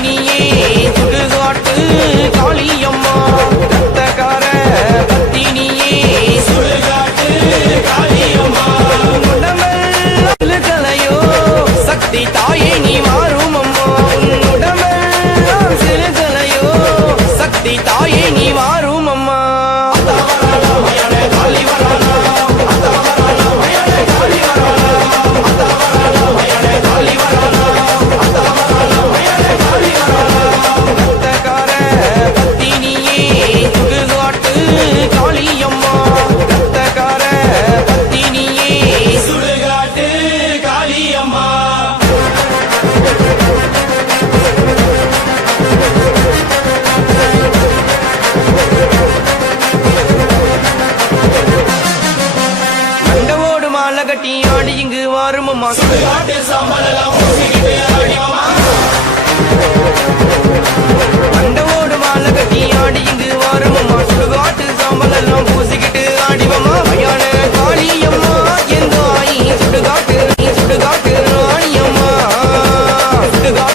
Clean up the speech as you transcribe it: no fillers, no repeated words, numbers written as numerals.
பத்தினியே சுடுகாட்டு காளியம்மா ரத்தக்கார பத்தினியே சுடுகாட்டு காளியம்மா உடம்பெல்லாம் சக்தி தாயே நீ மாறும் அம்மா உடம்பெல்லாம் சிறுகலையோ சக்தி தாயே நீ மாறும் அம்மா கட்டி ஆடி இங்கு வாரும் அம்மா சுடுகாட்டு சாம்பல்